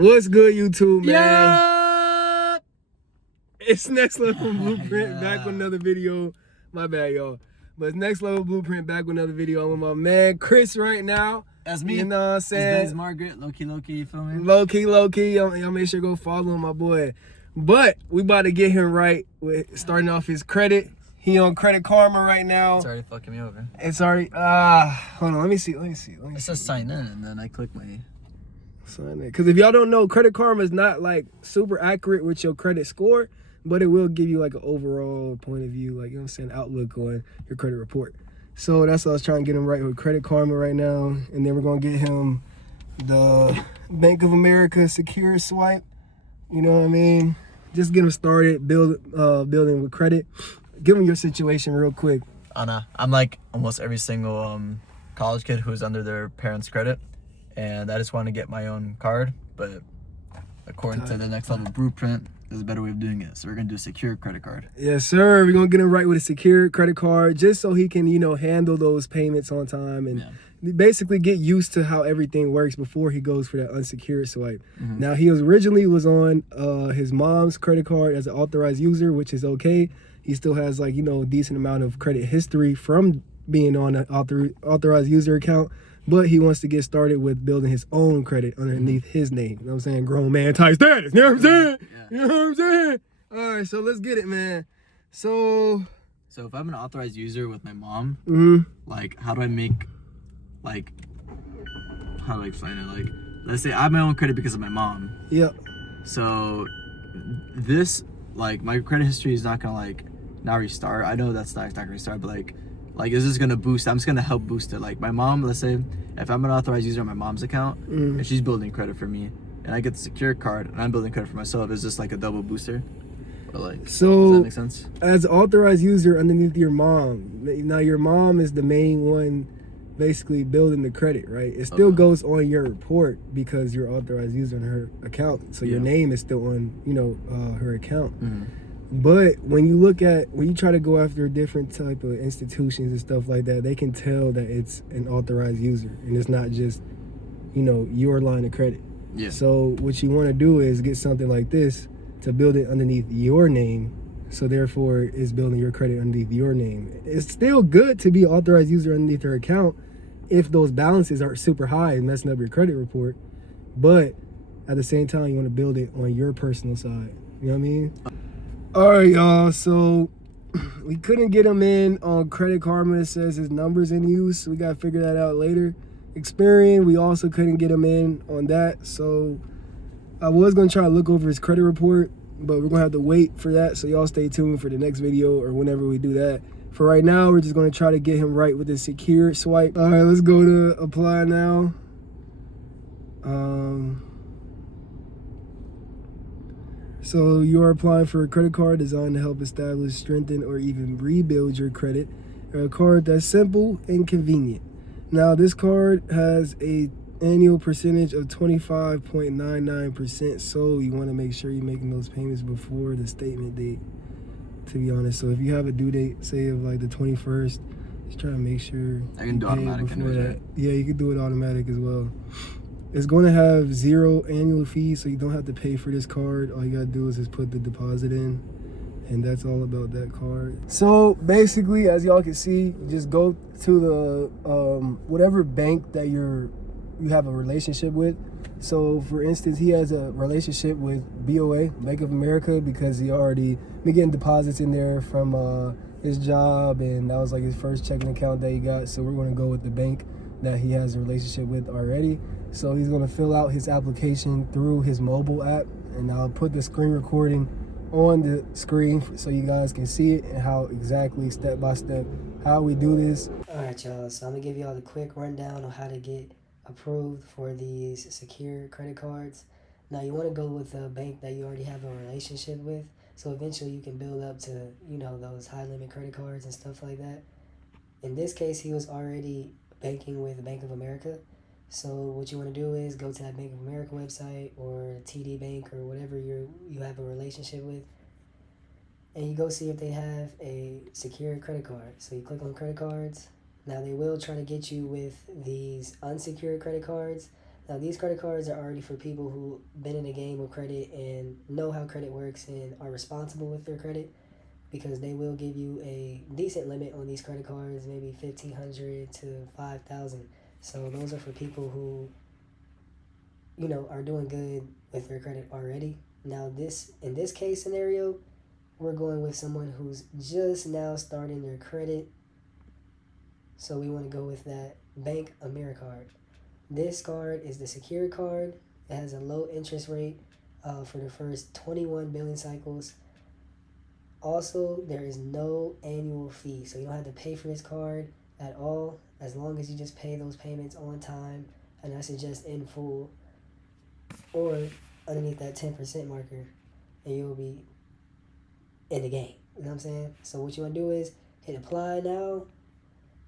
What's good, YouTube, man? Yeah. It's Next Level Blueprint back with another video. My bad, y'all. But it's Next Level Blueprint back with another video. I'm with my man Chris right now. That's me. You know what I'm saying? That's Margaret. Low key, you feel me? Low key. Y'all make sure to go follow my boy. But we about to get him right with starting off his credit. He on Credit Karma right now. It's already fucking me over. It's already hold on, let me see. It says sign in, and then I click my sign in. Because if y'all don't know, Credit Karma is not like super accurate with your credit score, but it will give you like an overall point of view, like, you know what I'm saying, outlook on your credit report. So that's what I was trying to get him right with Credit Karma right now. And then we're gonna get him the Bank of America secure swipe. You know what I mean? Just get him started, building with credit. Give him your situation real quick. Anna. I'm like almost every single college kid who's under their parents' credit, and I just want to get my own card, but according to the Next Level Blueprint, there's a better way of doing it. So we're gonna do a secure credit card. Yes, sir. We're gonna get him right with a secure credit card, just so he can, you know, handle those payments on time and basically get used to how everything works before he goes for that unsecured swipe. Now, he originally was on his mom's credit card as an authorized user, which is okay. He still has, like, you know, a decent amount of credit history from being on an authorized user account, but he wants to get started with building his own credit underneath his name. You know what I'm saying? Grown man type status. You know what I'm saying? You know what I'm saying? All right, so let's get it, man. So if I'm an authorized user with my mom, like, how do I explain it? Like, let's say I have my own credit because of my mom. Yep. So this, like, my credit history is not gonna, like, not restart. I know that's not gonna restart, but like is this gonna boost? I'm just gonna help boost it. Like, my mom, let's say if I'm an authorized user on my mom's account and she's building credit for me, and I get the secure card and I'm building credit for myself, is this like a double booster? Or like, so does that make sense? As authorized user underneath your mom, now your mom is the main one basically building the credit, right? It still goes on your report because you're authorized user on her account, so your name is still on, you know, her account. But when you try to go after different type of institutions and stuff like that, they can tell that it's an authorized user and it's not just, you know, your line of credit. So what you want to do is get something like this to build it underneath your name, so therefore it's building your credit underneath your name. It's still good to be an authorized user underneath her account if those balances are super high and messing up your credit report, but at the same time you want to build it on your personal side. You know what I mean? All right, y'all, so we couldn't get him in on Credit Karma. It says his number's in use. We got to figure that out later. Experian, we also couldn't get him in on that. So I was going to try to look over his credit report, but we're going to have to wait for that. So y'all stay tuned for the next video or whenever we do that. For right now, we're just going to try to get him right with the secure swipe. All right, let's go to apply now. So you're applying for a credit card designed to help establish, strengthen, or even rebuild your credit. A card that's simple and convenient. Now, this card has a annual percentage of 25.99%, so you want to make sure you're making those payments before the statement date, to be honest. So if you have a due date, say of like the 21st, just try to make sure I can do automatic before that. Yeah, you can do it automatic as well. It's going to have 0 annual fees, so you don't have to pay for this card. All you got to do is just put the deposit in, and that's all about that card. So basically, as y'all can see, just go to the whatever bank that you have a relationship with. So for instance, he has a relationship with BOA, Bank of America, because he already been getting deposits in there from his job, and that was like his first checking account that he got. So we're going to go with the bank that he has a relationship with already. So he's going to fill out his application through his mobile app, and I'll put the screen recording on the screen so you guys can see it and how exactly step by step how we do this. All right, y'all, so I'm gonna give y'all a quick rundown on how to get approved for these secure credit cards. Now, you want to go with a bank that you already have a relationship with, so eventually you can build up to, you know, those high limit credit cards and stuff like that. In this case, he was already banking with Bank of America. So what you want to do is go to that Bank of America website or TD Bank or whatever you have a relationship with, and you go see if they have a secure credit card. So you click on credit cards. Now, they will try to get you with these unsecured credit cards, Now, these credit cards are already for people who been in the game with credit and know how credit works and are responsible with their credit, because they will give you a decent limit on these credit cards, maybe $1,500 to $5,000. So those are for people who, you know, are doing good with their credit already. Now, in this case scenario, we're going with someone who's just now starting their credit. So we want to go with that Bank AmeriCard. This card is the secured card. It has a low interest rate for the first 21 billing cycles. Also, there is no annual fee, so you don't have to pay for this card at all, as long as you just pay those payments on time, and I suggest in full, or underneath that 10% marker, and you'll be in the game. You know what I'm saying? So what you want to do is hit apply now,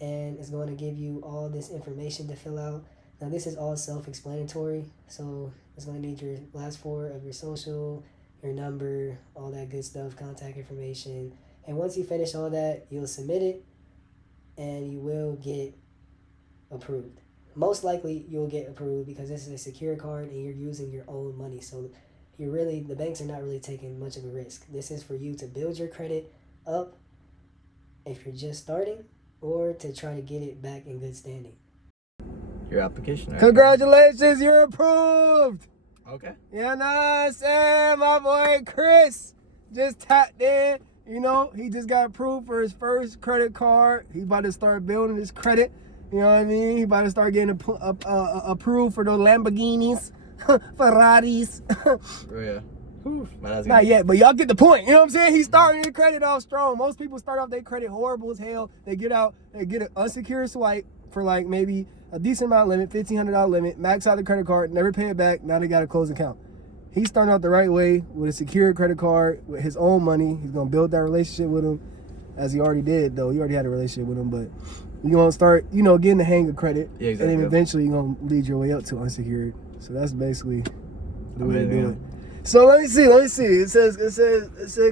and it's going to give you all this information to fill out. Now, this is all self-explanatory, so it's going to need your last four of your social, your number, all that good stuff, contact information. And once you finish all that, you'll submit it, and you will get approved. Most likely, you'll get approved because this is a secure card, and you're using your own money. So the banks are not really taking much of a risk. This is for you to build your credit up if you're just starting, or to try to get it back in good standing. Your application. Right? Congratulations, you're approved. Okay. Yeah, nah, Sam, my boy Chris just tapped in. You know, he just got approved for his first credit card. He about to start building his credit. You know what I mean? He about to start getting approved for those Lamborghinis, Ferraris. Oh yeah. Not yet, but y'all get the point. You know what I'm saying? He's starting their credit off strong. Most people start off their credit horrible as hell. They get an unsecured swipe for like maybe a decent amount limit, $1,500 limit, max out the credit card, never pay it back. Now they got a closed account. He's starting out the right way with a secured credit card with his own money. He's gonna build that relationship with him, as he already did. Though he already had a relationship with him, but you're gonna start, getting the hang of credit, yeah, exactly. And then eventually you're gonna lead your way up to unsecured. So that's basically the way to do it. So let me see. It says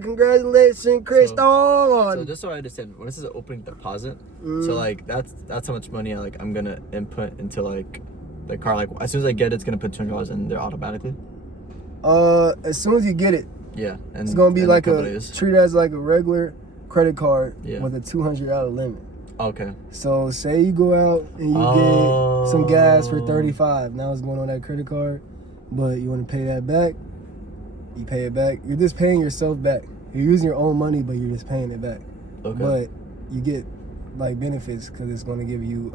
congratulations, Chris. So just so I understand, when this is an opening deposit, so like that's how much money I'm gonna input into like the car. Like as soon as I get it, it's gonna put $200 in there automatically. As soon as you get it, yeah, and it's gonna be like treat it as like a regular credit card with a $200 limit. Okay. So say you go out and you get some gas for $35. Now it's going on that credit card, but you want to pay that back. You pay it back. You're just paying yourself back. You're using your own money, but you're just paying it back. Okay. But you get like benefits because it's going to give you,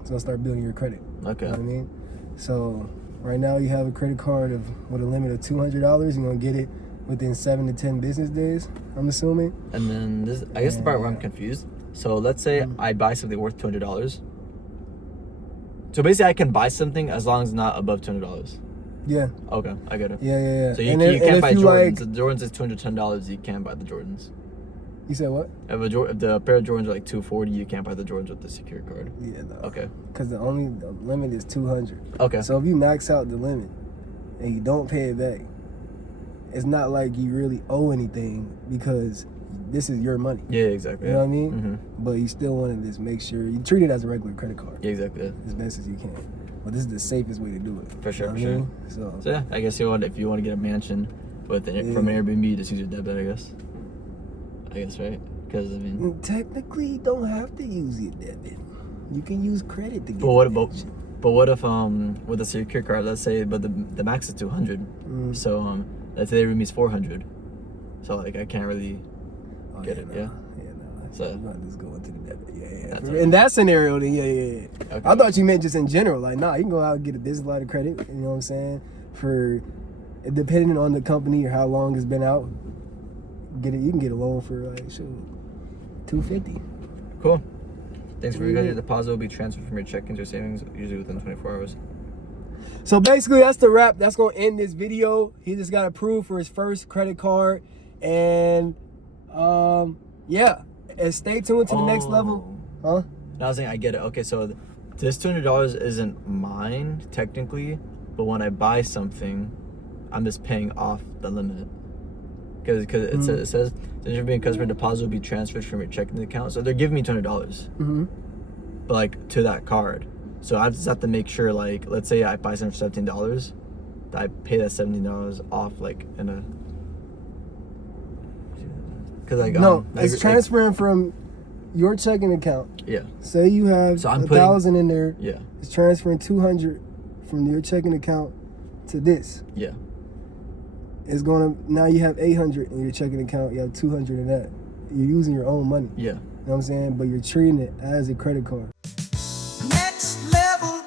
it's going to start building your credit. Okay. You know what I mean? So right now you have a credit card with a limit of $200. You're going to get it within 7 to 10 business days, I'm assuming. And then I guess the part where I'm confused. So let's say I buy something worth $200. So basically I can buy something as long as it's not above $200. Yeah. Okay, I get it. Yeah. So you can't buy Jordans. The Jordans is $210. You can't buy the Jordans. You said what? If the pair of Jordans are like $240, you can't buy the Jordans with the secure card. Yeah, no. Okay. Because the limit is $200. Okay. So if you max out the limit and you don't pay it back, it's not like you really owe anything because this is your money. Yeah, exactly. You know what I mean? Mm-hmm. But you still want to just make sure you treat it as a regular credit card. Yeah, exactly. As best as you can. But this is the safest way to do it. For sure, you know for sure. So yeah, I guess if you want to get a mansion from Airbnb, just use your debit, I guess. Right? Because technically, you don't have to use your debit. You can use credit to get. But what if with a secure card, let's say, but the max is 200. So let's say Airbnb is 400. So like I can't really get it. Yeah. So I'm gonna just go into the debit. Yeah. Right. In that scenario, then yeah. Okay. I thought you meant just in general. Like, nah, you can go out and get a business line of credit. You know what I'm saying? For depending on the company or how long it's been out, you can get a loan for like $250. Cool. Thanks for your deposit will be transferred from your check into your savings usually within 24 hours. So basically, that's the wrap. That's gonna end this video. He just got approved for his first credit card, and yeah. And stay tuned to the next level. Huh? No, I was saying I get it. Okay, so this $200 isn't mine technically, but when I buy something, I'm just paying off the limit. Because it says since you're being a customer, deposit will be transferred from your checking account. So they're giving me $200. Mm-hmm. But like to that card. So I just have to make sure, like, let's say I buy something for $17, that I pay that $17 off, like, in a. Because like No, it's like, transferring from your checking account. Yeah. Say you have So I'm 1,000 in there. Yeah. It's transferring 200 from your checking account to this. Yeah. It's gonna now you have 800 in your checking account. You have 200 in that. You're using your own money. Yeah. You know what I'm saying? But you're treating it as a credit card. Next level